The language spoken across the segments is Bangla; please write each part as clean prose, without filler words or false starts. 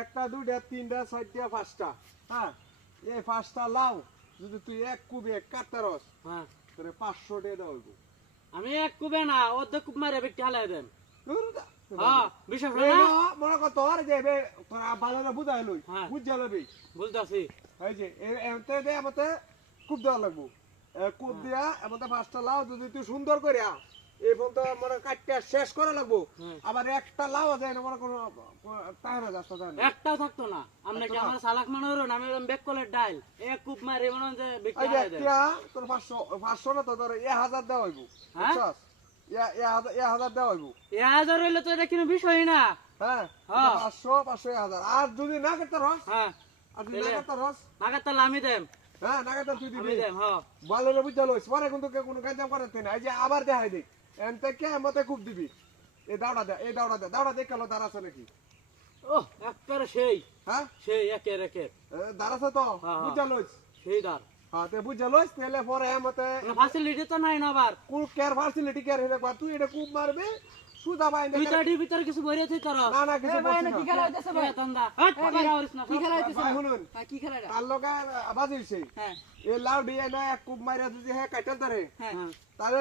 একটা দুইটা তিনটা চারটা পাঁচটা হ্যাঁ এই পাঁচটা লাউ যদি তুই এক কুবে কাটতে রস হ্যাঁ তাহলে 500 টাকা দেওয়া হইব আমি এক কুবে না অর্ধেক কুব মারে বেটি হালাই দেন ধুরুদা। হ্যাঁ বিশ্বাস এই না ন, মনে কর তোর যে তোরা বাজারে বুঝাই লই হ্যাঁ। বুঝা লবি বুঝতাছি এই যে এমতে দে আমাতে কুব দেওয়া লাগবো কুব দিয়া এমতে পাঁচটা লাউ যদি তুই সুন্দর করিয়া এই পর্যন্ত মনে কাটতে শেষ করা লাগবো হুম। আবার একটা লাউ যায় না মনে কোনো তাহারা যাচ্ছে তাই না একটাও থাকতো না আপনি কি আমার সালাক মনে হলো না আমি বেক কলের ডাইল এক কুব মারে মনে হয় যে বেটি এই যে হালাই দেন টিয়া তোর 500 না তো তোর 1000 দেওয়া হইব হ্যাঁ? বুঝছস 1000 দেওয়া হইব এ হাজার হইলে তো এটা কোনো বিষয় না হ্যাঁ হ্যাঁ। 500 1000 আর যদি না করতে রস হ্যাঁ আর যদি না করতে রস নাগাদ তাহলে আমি দেম হ্যাঁ না করতে তুই আমি দিবি দেম হ্যাঁ ভালো বুঝতে লইস পরে কিন্তু কোনো কাজ করতে না এই যে আবার দেখাই দিই এনতে কে মতে খুব দিবি এই দাওড়া দে কেন দাঁড় আছে নাকি ও একবারে সেই হ্যাঁ সেই একের একের দাঁড় আছে তো হ্যাঁ। বুঝা লইস সেই দার হ্যাঁ তে বুঝা লইস তাহলে পরে মতে ফ্যাসিলিটি তো নাই না আবার কুল কেয়ার ফ্যাসিলিটি কেয়ার হেরে তুই এটা খুব মারবে সুদা বাই তুই তাড়ি ভিতর কিছু বইরে তুই তোর না না কিছু বলছি না কি খেলা হইতেছে ভাই? তন্দা হট ভাই, করিস না কি খেলা হইতেছে? ভাই শুনুন ভাই, কি খেলা এটা? তার লগে বাজিছে হ্যাঁ, এই লাউ দিয়ে না এক কুব মাইরা যদি হে কাটল তারে হ্যাঁ।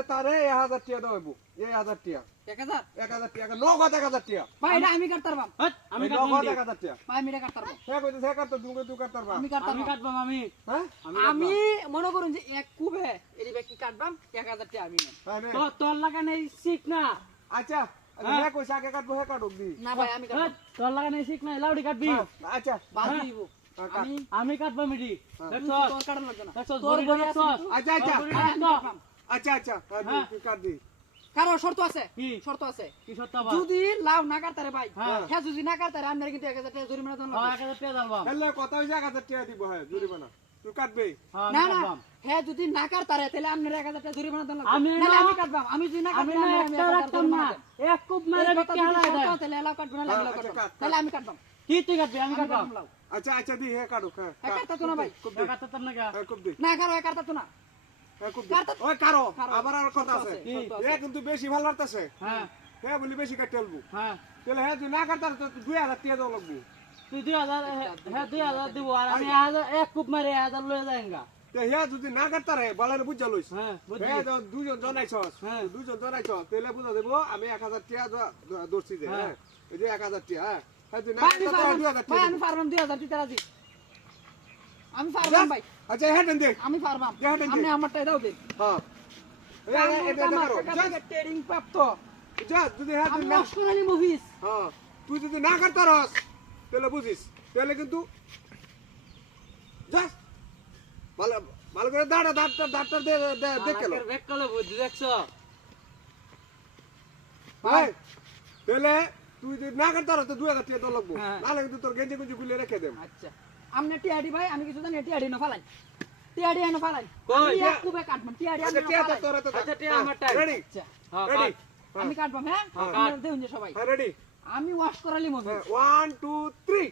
তারে 1000 টাকা দেব 1000 টাকা 1000? 1000 টাকা নগদ 1000 টাকা ভাই, এটা আমি কাটতে পারবাম। হট আমি এই কাটবো নগদ 1000 টাকা ভাই, আমি এটা কাটতে পারবো। হে কইতে হে কাটতে তুই কাটতে পারবা আমি কাটতে আমি পারবো। কাটবো আমি হ্যাঁ আমি মনে করুন যে এক কুবে এরি ব্যক্তি কাটবাম 1000 টাকা আমি নেব। হ্যাঁ নে। তো তোর লাগা নেই শিখ না আচ্ছা হ্যাঁ। হে কইছে আগে কাটবো হে কাটুক দি না ভাই, আমি কাটবো। হট তোর লাগা নেই শিখ না লাউডি কাটবি হ্যাঁ, আচ্ছা বাজি হ্যাঁ। দিব। হ্যাঁ, কাট। আমি আমি কাটবো মিডি হ্যাঁ। দেখছ তোর কাটানো লাগবে না। দেখছ তোর বড়ি বড়ি দেখছ আছে কিন্তু। আচ্ছা আচ্ছা বড়ি আমি দেখছ কাটবাম। আচ্ছা আচ্ছা হ্যাঁ, হ্যাঁ। তুই কাট দি কারণ শর্ত আছে। কি শর্ত আছে। কি সত্য বা যদি লাউ না কাটতারে ভাই, হ্যাঁ। হ্যাঁ যদি না কাটতারে আপনারা কিন্তু 1000 টাকা জরিমানা দেন হ্যাঁ লাগবে। 1000 টাকা দালবাম তাহলে কত হইছে 1000 টাকা দিব হ্যাঁ জরিমানা তুই কাটবে হ্যাঁ না আমি না, কাটবাম হ্যাঁ যদি না কাটতারে তাহলে আপনারা 1000 টাকা জরিমানা দেন লাগবে। আমি নাহলে না- আমি কাটবাম। আমি যদি না আমি কাটতারে না আপনারা একটা 1000 টাকা রাখতাম না জরিমানা দেন। এক কুব মারে এই কথা বেটি যদি হালাই শর্ত দেন হয়, তাহলে এলাও কাটবো না, হ্যাঁ, এলাও আচ্ছা, কাটবো। কাট, তাহলে আমি কাটবাম। কি তুই কাটবি আমি আমি কাটবাম কাটবাম লাউ। আচ্ছা আচ্ছা দি হে কাটুক হ্যাঁ হ্যাঁ, কাটতা তো না ভাই। কুব না দি কাটতাম না কা হ্যাঁ কুব দি না কারো কাটতা তো না। হ্যাঁ কুব দি কাটতা- ওই কারো কারো। আবার আর কথা আছে শর্ত আছে, শর্ত এ আছে। কিন্তু বেশি ভালো লাগতেছে হ্যাঁ হ্যাঁ বলি বেশি কাটতে আলবো হ্যাঁ তাহলে হ্যাঁ তুই না কাটতার তো 2000 টাকা দেওয়া লাগবো তুই 2000 হ্যাঁ 2000 দিব আর আমি 1000 এক কুব মারে 1000 লয়ে যাইঙ্গা তে হ্যাঁ যদি না কাটতারে বলারে বুঝা লইস হ্যাঁ বুঝলি হ্যাঁ তো দুজন জনাইছস হ্যাঁ। দুজন জনাইছস তাহলে বুঝা দেবো আমি 1000 টাকা দর্শি দে হ্যাঁ এই যে 1000 টাকা হ্যাঁ হ্যাঁ তুই না ভাই, আমি কাটতারে পারবাম। 2000 ভাই, টাকা আমি পারবাম 2000 তুই তারা দি। আমি পারবাম ভাই, আচ্ছা হ্যাঁ দেন দে আমি পারবাম। দেও, দেন, আপনি দেন। আমারটাই দাও দেন। হ্যাঁ এটা করো ট্রেডিং প্রাপ্ত। যা যদি হ্যাঁ আমি তুই না অস্ট্রেলিয়ান মুভিস। হ্যাঁ তুই যদি না কাটতারস তাহলে বুঝিস তাহলে কিন্তু যা ভালো ভালো করে দাঁড়টা দেখে লো বেক কলে বুদ্ধি দেখছ ভাই তাহলে তুই যদি না কাটতারস তো 2000 টাকা তো লাগবো হ্যাঁ। নাহলে কিন্তু তোর গেঞ্জি গুঞ্জি খুলে রেখে দেব আচ্ছা। আপনি টিআডি ভাই, আমি কিছু জানি টিআডি না ফালাই। টিআডি না ফালাই। কই? আমি এক কুবে কাটবাম। টিআডি আচ্ছা আমি টিয়া তো ফালাই। তোরা তো আচ্ছা, টিয়া আমার টাইম। রেডি আচ্ছা। হ্যাঁ রেডি কাট আমি কাটবাম হ্যাঁ? হ্যাঁ, আপনারা দেউন যে সবাই। হ্যাঁ রেডি আমি ওয়াশ করালি মুভি। 1 2 3